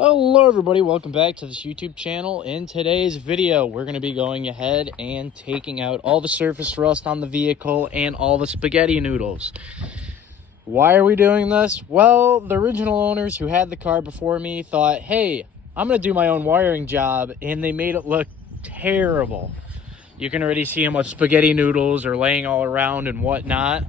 Hello everybody, welcome back to this YouTube channel. In today's video, we're going to be going ahead and taking out all the surface rust on the vehicle and all the spaghetti noodles. Why are we doing this? Well, the original owners who had the car before me thought, hey, I'm going to do my own wiring job, and they made it look terrible. You can already see how much spaghetti noodles are laying all around and whatnot.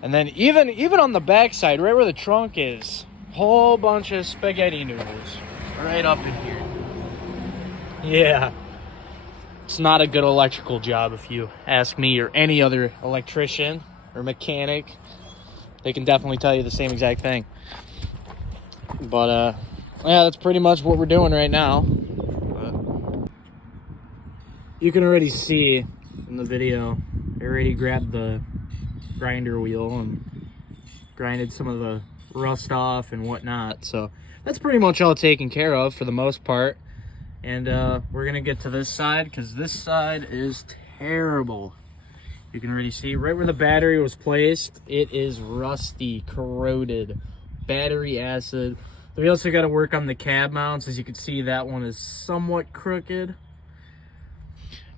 And then even on the backside, right where the trunk is, whole bunch of spaghetti noodles right up in here. Yeah, it's not a good electrical job if you ask me or any other electrician or mechanic. They can definitely tell you the same exact thing. But yeah, that's pretty much what we're doing right now. But you can already see in the video, I already grabbed the grinder wheel and grinded some of the rust off and whatnot, so that's pretty much all taken care of for the most part. And we're gonna get to this side because this side is terrible. You can already see right where the battery was placed, it is rusty, corroded, battery acid. We also got to work on the cab mounts. As you can see, that one is somewhat crooked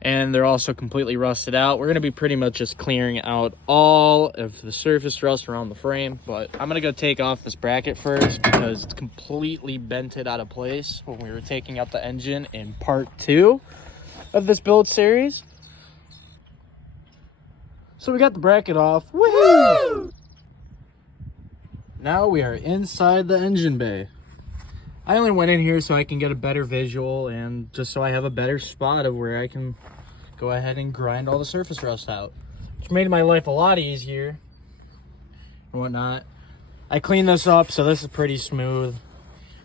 and they're also completely rusted out. We're going to be pretty much just clearing out all of the surface rust around the frame, but I'm going to go take off this bracket first because it's completely bented out of place when we were taking out the engine in part 2 of this build series. So we got the bracket off. Woohoo! Now we are inside the engine bay. I only went in here so I can get a better visual and just so I have a better spot of where I can go ahead and grind all the surface rust out, which made my life a lot easier and whatnot. I cleaned this up, so this is pretty smooth.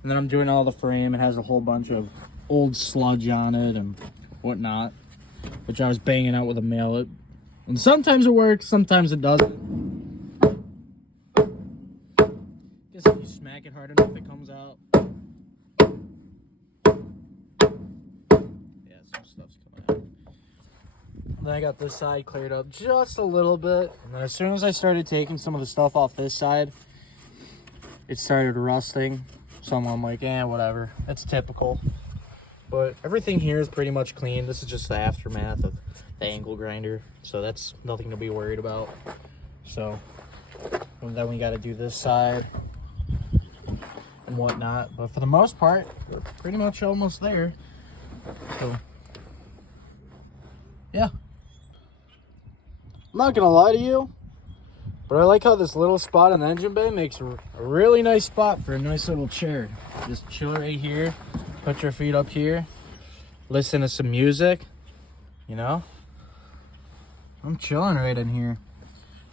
And then I'm doing all the frame. It has a whole bunch of old sludge on it and whatnot, which I was banging out with a mallet. And sometimes it works, sometimes it doesn't. Guess if you smack it hard enough, it comes out. Stuff's coming out. Then I got this side cleared up just a little bit, and then as soon as I started taking some of the stuff off this side, it started rusting. So I'm like, whatever, that's typical. But everything here is pretty much clean. This is just the aftermath of the angle grinder, so that's nothing to be worried about. So and then we got to do this side and whatnot, but for the most part, we're pretty much almost there. So yeah, I'm not gonna lie to you, but I like how this little spot in the engine bay makes a really nice spot for a nice little chair. Just chill right here, put your feet up here, listen to some music, you know? I'm chilling right in here.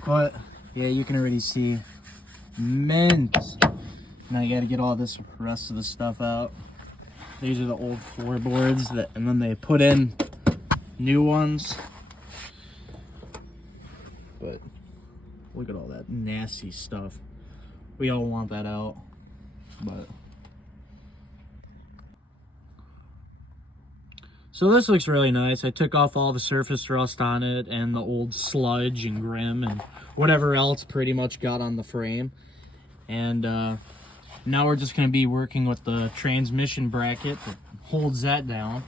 But yeah, you can already see mint. Now you gotta get all this rest of the stuff out. These are the old floorboards and then they put in new ones. But look at all that nasty stuff. We all want that out. But so this looks really nice. I took off all the surface rust on it and the old sludge and grim and whatever else pretty much got on the frame. And now we're just going to be working with the transmission bracket that holds that down.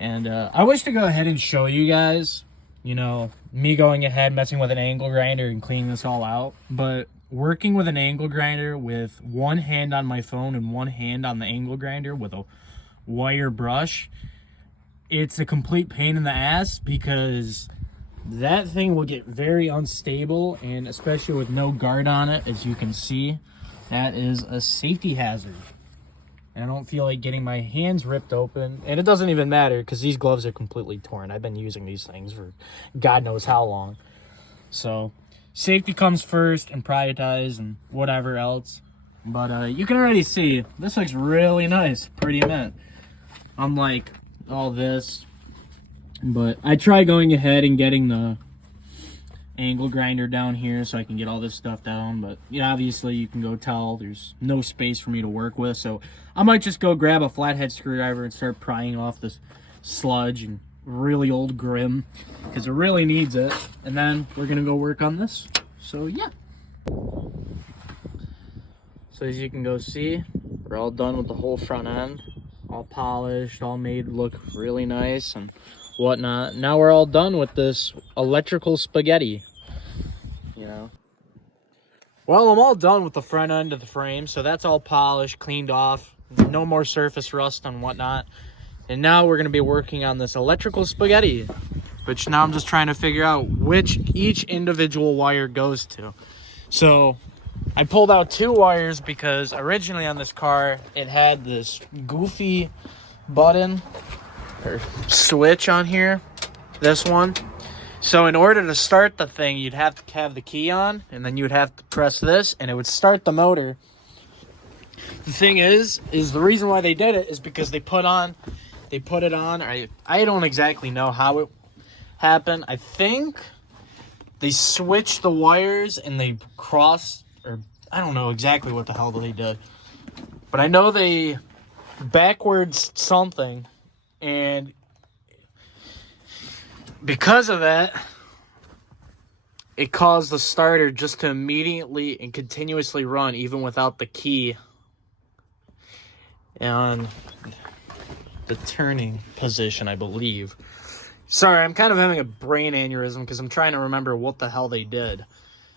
And I wish to go ahead and show you guys, you know, me going ahead, messing with an angle grinder and cleaning this all out. But working with an angle grinder with one hand on my phone and one hand on the angle grinder with a wire brush, it's a complete pain in the ass because that thing will get very unstable, and especially with no guard on it, as you can see, that is a safety hazard. And I don't feel like getting my hands ripped open. And it doesn't even matter because these gloves are completely torn. I've been using these things for God knows how long. So safety comes first and prioritize and whatever else. But you can already see this looks really nice, pretty mint. Unlike all this. But I try going ahead and getting the angle grinder down here so I can get all this stuff down, but yeah, obviously you can go tell there's no space for me to work with, so I might just go grab a flathead screwdriver and start prying off this sludge and really old grim because it really needs it. And then we're gonna go work on this. So yeah, so as you can go see, we're all done with the whole front end. All polished, all made look really nice and whatnot. Now we're all done with this electrical spaghetti, you know. Well, I'm all done with the front end of the frame, so that's all polished, cleaned off. No more surface rust and whatnot. And now we're going to be working on this electrical spaghetti, which now I'm just trying to figure out which each individual wire goes to. So I pulled out 2 wires because originally on this car, it had this goofy button or switch on here, this one. So in order to start the thing, you'd have to have the key on, and then you would have to press this, and it would start the motor. The thing is the reason why they did it is because they put it on. I don't exactly know how it happened. I think they switched the wires and they crossed, or I don't know exactly what the hell they did. But I know they backwards something, and because of that, it caused the starter just to immediately and continuously run even without the key on the turning position, I believe. Sorry, I'm kind of having a brain aneurysm because I'm trying to remember what the hell they did.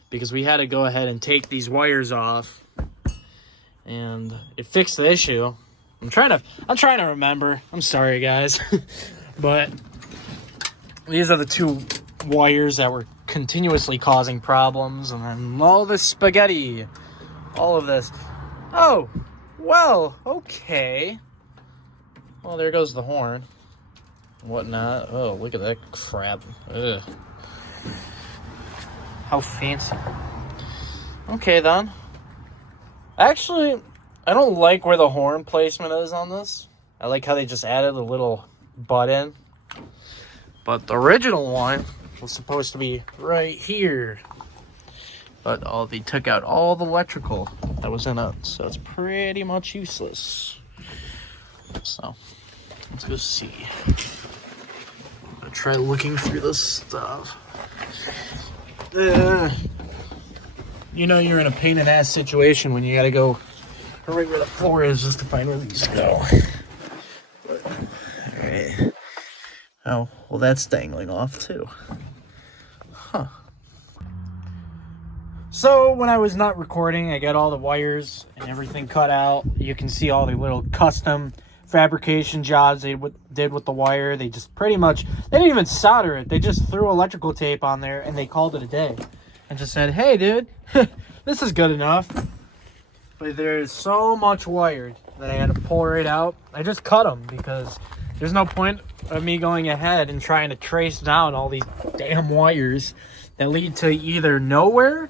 Because we had to go ahead and take these wires off, and it fixed the issue. I'm trying to remember. I'm sorry, guys. But these are the 2 wires that were continuously causing problems, and then all this spaghetti, all of this. Oh, well, okay. Well, there goes the horn. Whatnot. Oh, look at that crap. Ugh. How fancy. Okay, then. Actually, I don't like where the horn placement is on this. I like how they just added a little button. But the original one was supposed to be right here. But they took out all the electrical that was in it. So it's pretty much useless. So, let's go see. I'm gonna try looking through this stuff. You know you're in a pain in the ass situation when you gotta go right where the floor is just to find where these go. Alright. Oh, well that's dangling off too. Huh. So when I was not recording, I got all the wires and everything cut out. You can see all the little custom fabrication jobs they did with the wire. They just pretty much, they didn't even solder it. They just threw electrical tape on there and they called it a day. And just said, hey dude, this is good enough. But there's so much wire that I had to pull right out. I just cut them because there's no point of me going ahead and trying to trace down all these damn wires that lead to either nowhere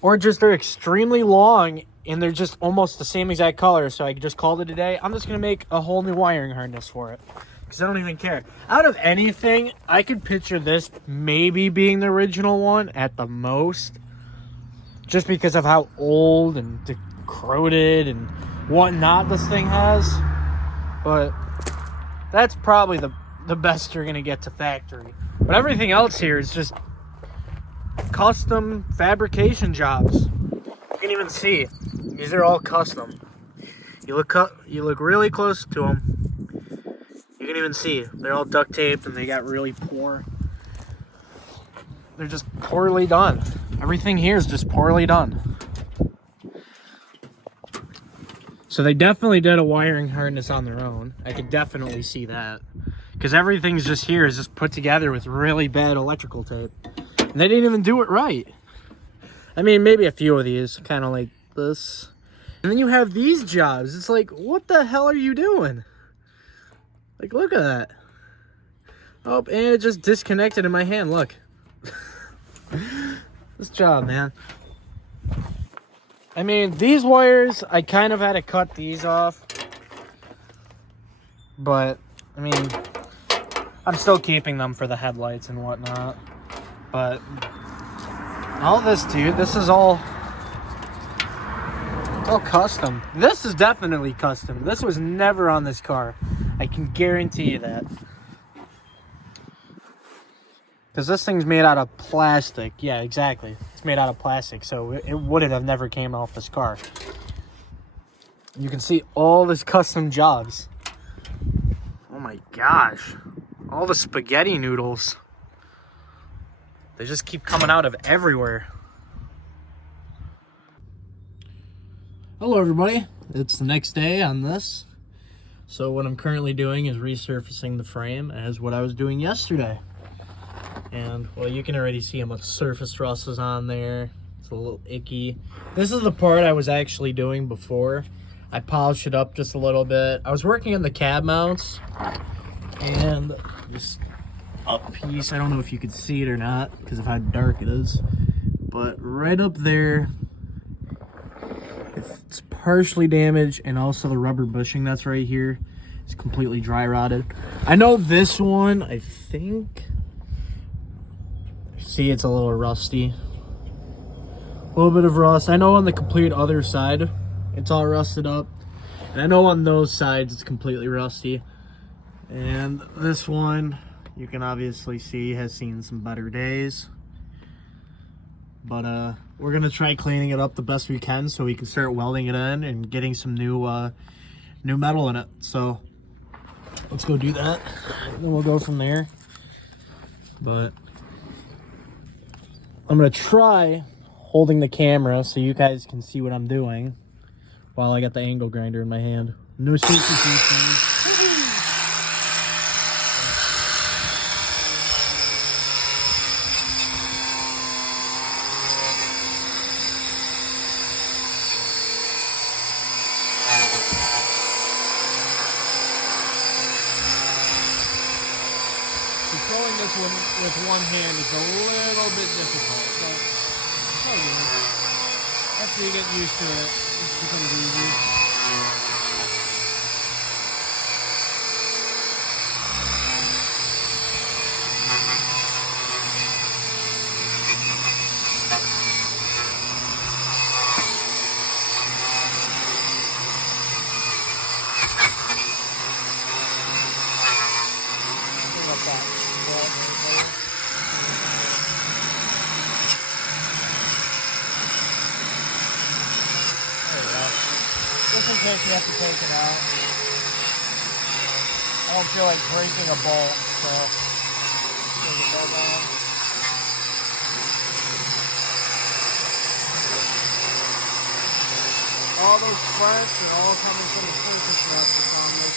or just they're extremely long and they're just almost the same exact color. So I just called it a day. I'm just going to make a whole new wiring harness for it because I don't even care. Out of anything, I could picture this maybe being the original one at the most, just because of how old and corroded and whatnot this thing has. But that's probably the best you're going to get to factory. But everything else here is just custom fabrication jobs. You can even see these are all custom. You look really close to them. You can even see they're all duct taped and they got really poor. They're just poorly done. Everything here is just poorly done. So they definitely did a wiring harness on their own. I could definitely see that. Because everything's just here is just put together with really bad electrical tape. And they didn't even do it right. I mean, maybe a few of these, kind of like this. And then you have these jobs. It's like, what the hell are you doing? Like, look at that. Oh, and it just disconnected in my hand, look. This job, man. I mean, these wires, I kind of had to cut these off. But, I mean, I'm still keeping them for the headlights and whatnot. But all this, dude, this is all custom. This is definitely custom. This was never on this car. I can guarantee you that. Because this thing's made out of plastic. Yeah, exactly. It's made out of plastic, so it wouldn't have never came off this car. You can see all this custom jobs. Oh my gosh. All the spaghetti noodles. They just keep coming out of everywhere. Hello everybody. It's the next day on this. So what I'm currently doing is resurfacing the frame as what I was doing yesterday. And well, you can already see how much surface rust is on there. It's a little icky. This is the part I was actually doing before. I polished it up just a little bit. I was working on the cab mounts and just up piece. I don't know if you could see it or not because of how dark it is. But right up there, it's partially damaged, and also the rubber bushing that's right here is completely dry rotted. I know this one, I think, see, it's a little rusty. A little bit of rust. I know on the complete other side, it's all rusted up. And I know on those sides, it's completely rusty. And this one, you can obviously see, has seen some better days. But we're gonna try cleaning it up the best we can so we can start welding it in and getting some new metal in it. So let's go do that, and then we'll go from there. But I'm gonna try holding the camera so you guys can see what I'm doing while I got the angle grinder in my hand. No safety features. Controlling this with one hand is a little bit difficult, but it's all good. After you get used to it, it becomes easy. Just in case you have to take it out. I don't feel like breaking a bolt, so take the bolt out. All those sparks are all coming from the surface rust that's on this.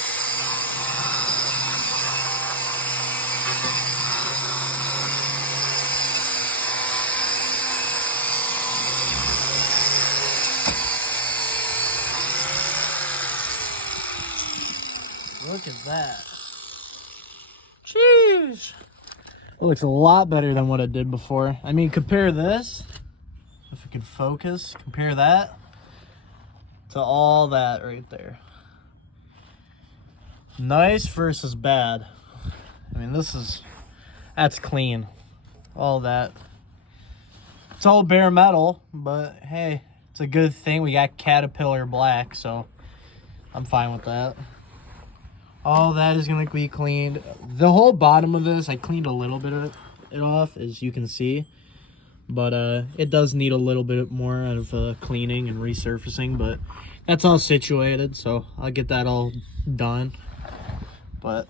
Look at that. Jeez. It looks a lot better than what it did before. I mean, compare this, if we could focus, compare that to all that right there. Nice versus bad. I mean, that's clean. All that. It's all bare metal, but hey, it's a good thing we got Caterpillar black, so I'm fine with that. All that is going to be cleaned. The whole bottom of this, I cleaned a little bit of it off, as you can see. But it does need a little bit more of cleaning and resurfacing. But that's all situated, so I'll get that all done. But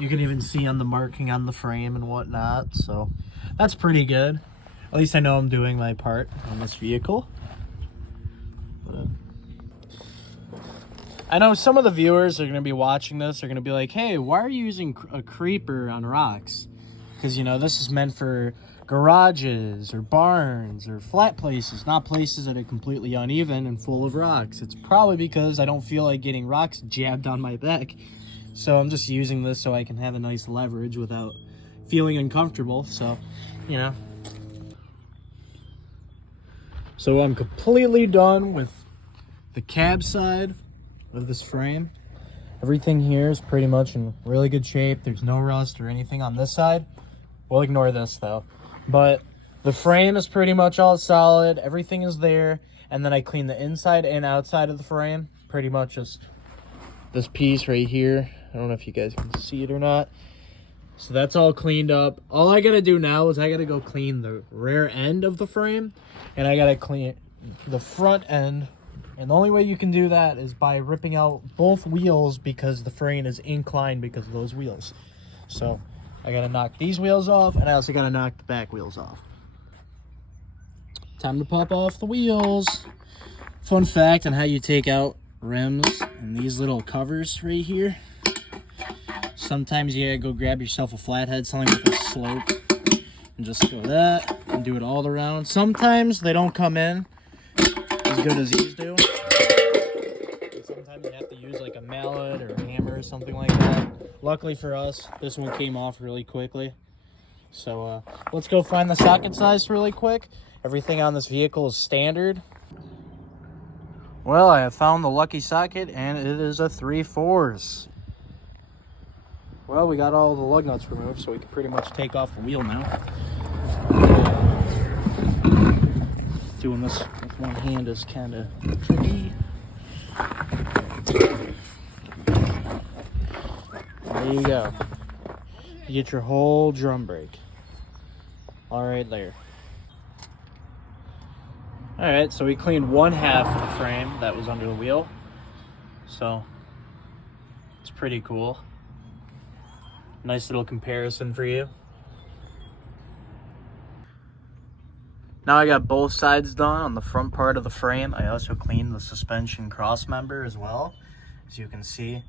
you can even see on the marking on the frame and whatnot. So that's pretty good. At least I know I'm doing my part on this vehicle. But, I know some of the viewers are going to be watching this are going to be like, hey, why are you using a creeper on rocks? Because, you know, this is meant for garages or barns or flat places, not places that are completely uneven and full of rocks. It's probably because I don't feel like getting rocks jabbed on my back. So I'm just using this so I can have a nice leverage without feeling uncomfortable. So, you know. So I'm completely done with the cab side of this frame. Everything here is pretty much in really good shape. There's no rust or anything on this side. We'll ignore this though. But the frame is pretty much all solid. Everything is there. And then I clean the inside and outside of the frame. Pretty much just this piece right here. I don't know if you guys can see it or not. So that's all cleaned up. All I gotta do now is I gotta go clean the rear end of the frame. And I gotta clean the front end And the only way you can do that is by ripping out both wheels because the frame is inclined because of those wheels. So I gotta knock these wheels off, and I also gotta knock the back wheels off. Time to pop off the wheels. Fun fact on how you take out rims and these little covers right here. Sometimes you gotta go grab yourself a flathead, something with a slope, and just go that and do it all around. Sometimes they don't come in as good as these do. And sometimes you have to use like a mallet or a hammer or something like that. Luckily for us, this one came off really quickly. So let's go find the socket size really quick. Everything on this vehicle is standard. Well, I have found the lucky socket, and it is a 3/4. Well, we got all the lug nuts removed, so we can pretty much take off the wheel now. Doing this with one hand is kind of tricky. There you go. You get your whole drum brake. All right there. All right, so we cleaned one half of the frame that was under the wheel. So it's pretty cool. Nice little comparison for you. Now I got both sides done on the front part of the frame. I also cleaned the suspension cross member as well, as you can see.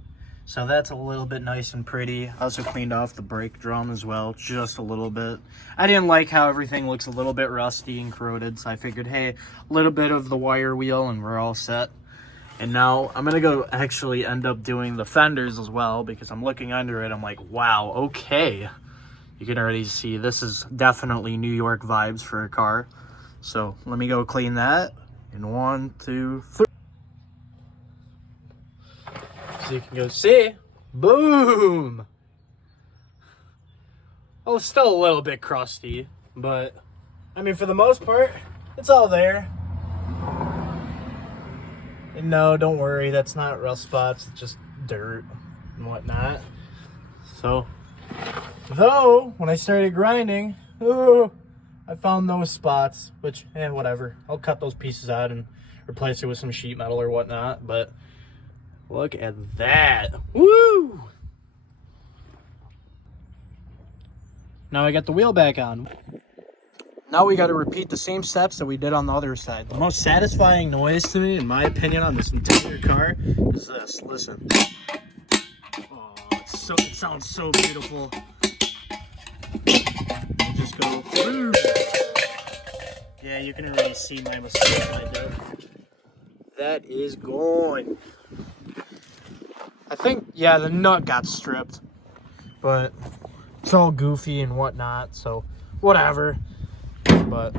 So that's a little bit nice and pretty. I also cleaned off the brake drum as well, just a little bit. I didn't like how everything looks a little bit rusty and corroded, so I figured, hey, a little bit of the wire wheel and we're all set. And now I'm gonna go actually end up doing the fenders as well, because I'm looking under it, I'm like, wow, okay. You can already see this is definitely New York vibes for a car. So let me go clean that in 1, 2, 3. So you can go see, boom. Oh, it's still a little bit crusty, but I mean, for the most part, it's all there. And no, don't worry, that's not rust spots, it's just dirt and whatnot. So, though, when I started grinding, ooh, I found those spots, which, whatever. I'll cut those pieces out and replace it with some sheet metal or whatnot, but look at that. Woo! Now I got the wheel back on. Now we got to repeat the same steps that we did on the other side. The most satisfying noise to me, in my opinion, on this entire car is this. Listen. Oh, it sounds so beautiful. I'll just go. Boom. Yeah, you can already see my mistake I did. That is gone. I think, yeah, the nut got stripped, but it's all goofy and whatnot, so whatever. But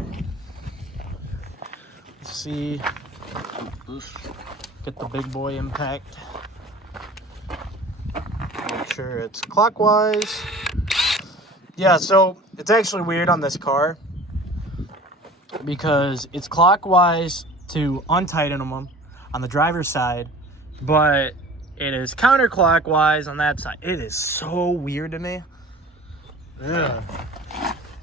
let's see, get the big boy impact, make sure it's clockwise. Yeah, so it's actually weird on this car because it's clockwise to untighten them on the driver's side, but it is counterclockwise on that side. It is so weird to me. Ugh.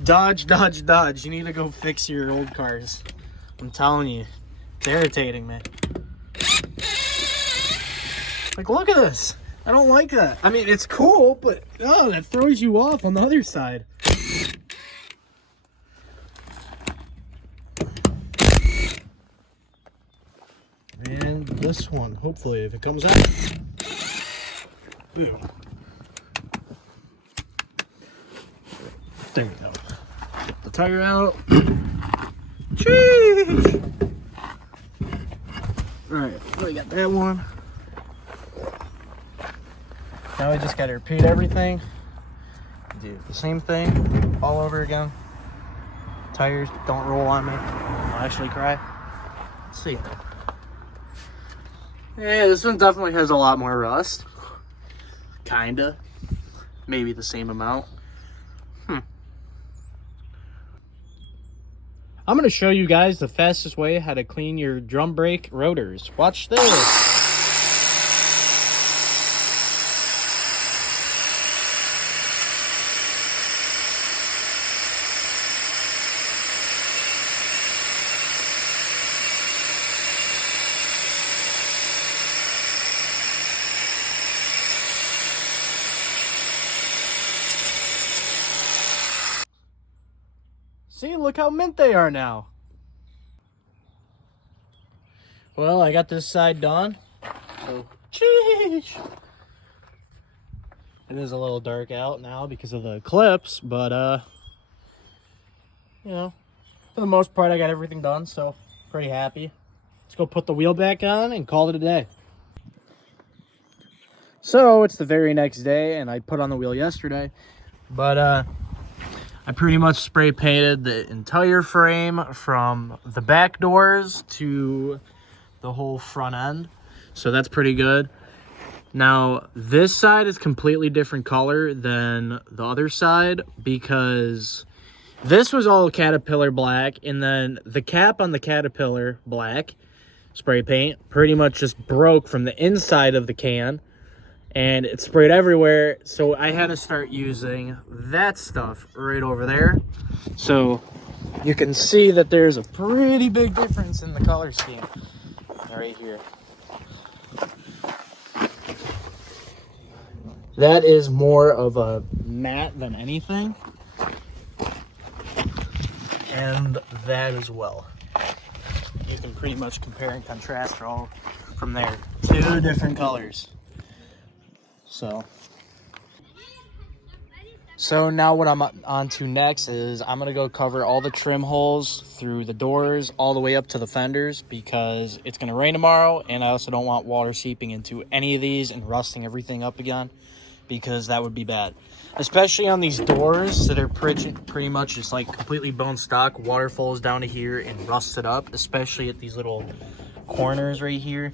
Dodge, dodge, dodge. You need to go fix your old cars. I'm telling you, it's irritating me. Like, look at this. I don't like that. I mean, it's cool, but oh, that throws you off on the other side. And this one, hopefully, if it comes out. Boom. There we go. Get the tire out. Jeez. Alright, we got that one. Now we just gotta repeat everything. Do the same thing all over again. Tires don't roll on me. I'll actually cry. Let's see. Yeah, this one definitely has a lot more rust. Kinda. Maybe the same amount. I'm going to show you guys the fastest way how to clean your drum brake rotors. Watch this. See, look how mint they are now. Well, I got this side done. So, sheesh. It is a little dark out now because of the eclipse, but, you know, for the most part, I got everything done, so pretty happy. Let's go put the wheel back on and call it a day. So, it's the very next day, and I put on the wheel yesterday, but, I pretty much spray painted the entire frame from the back doors to the whole front end. So that's pretty good. Now, this side is completely different color than the other side because this was all Caterpillar black, and then the cap on the Caterpillar black spray paint pretty much just broke from the inside of the can, and it sprayed everywhere. So I had to start using that stuff right over there. So you can see that there's a pretty big difference in the color scheme right here. That is more of a matte than anything. And that as well. You can pretty much compare and contrast all from there. Two different colors. So now what I'm on to next is I'm going to go cover all the trim holes through the doors all the way up to the fenders because it's going to rain tomorrow, and I also don't want water seeping into any of these and rusting everything up again because that would be bad. Especially on these doors that are pretty much just like completely bone stock. Water falls down to here and rusts it up, especially at these little corners right here.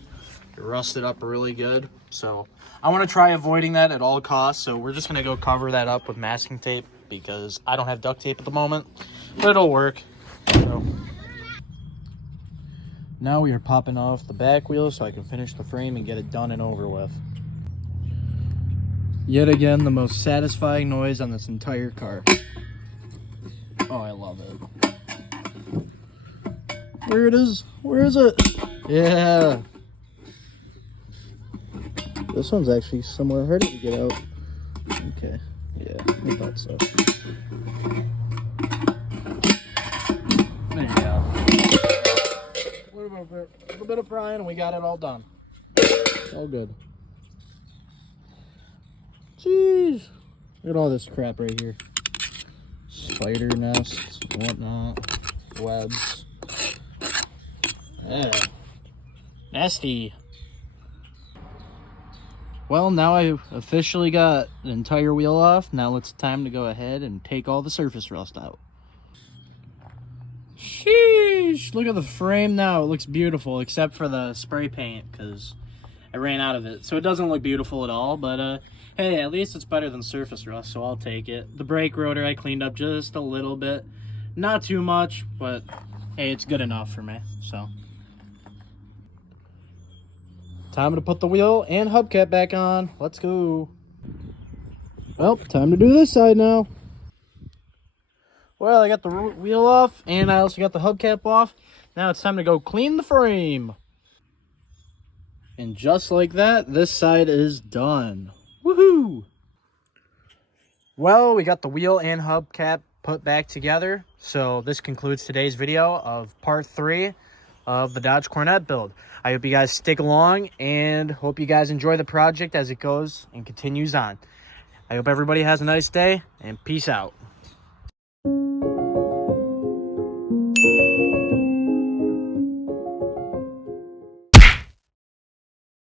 It rusted up really good. So I want to try avoiding that at all costs. So we're just going to go cover that up with masking tape because I don't have duct tape at the moment, but it'll work. So now we are popping off the back wheel so I can finish the frame and get it done and over with. Yet again, the most satisfying noise on this entire car. Oh, I love it. Where it is? Where is it? Yeah. This one's actually somewhere harder to get out. Okay. Yeah, I thought so. There you go. A little bit of prying and we got it all done. All good. Jeez. Look at all this crap right here. Spider nests, whatnot, webs. Yeah. Nasty. Well, now I've officially got the entire wheel off. Now it's time to go ahead and take all the surface rust out. Sheesh. Look at the frame now. It looks beautiful, except for the spray paint, because I ran out of it. So it doesn't look beautiful at all, but hey, at least it's better than surface rust, so I'll take it. The brake rotor I cleaned up just a little bit. Not too much, but hey, it's good enough for me, so. Time to put the wheel and hubcap back on. Let's go. Well, time to do this side now. Well, I got the wheel off, and I also got the hubcap off. Now it's time to go clean the frame. And just like that, this side is done. Woohoo! Well, we got the wheel and hubcap put back together. So this concludes today's video of part 3 of the Dodge Coronet build. I hope you guys stick along and hope you guys enjoy the project as it goes and continues on. I hope everybody has a nice day and peace out.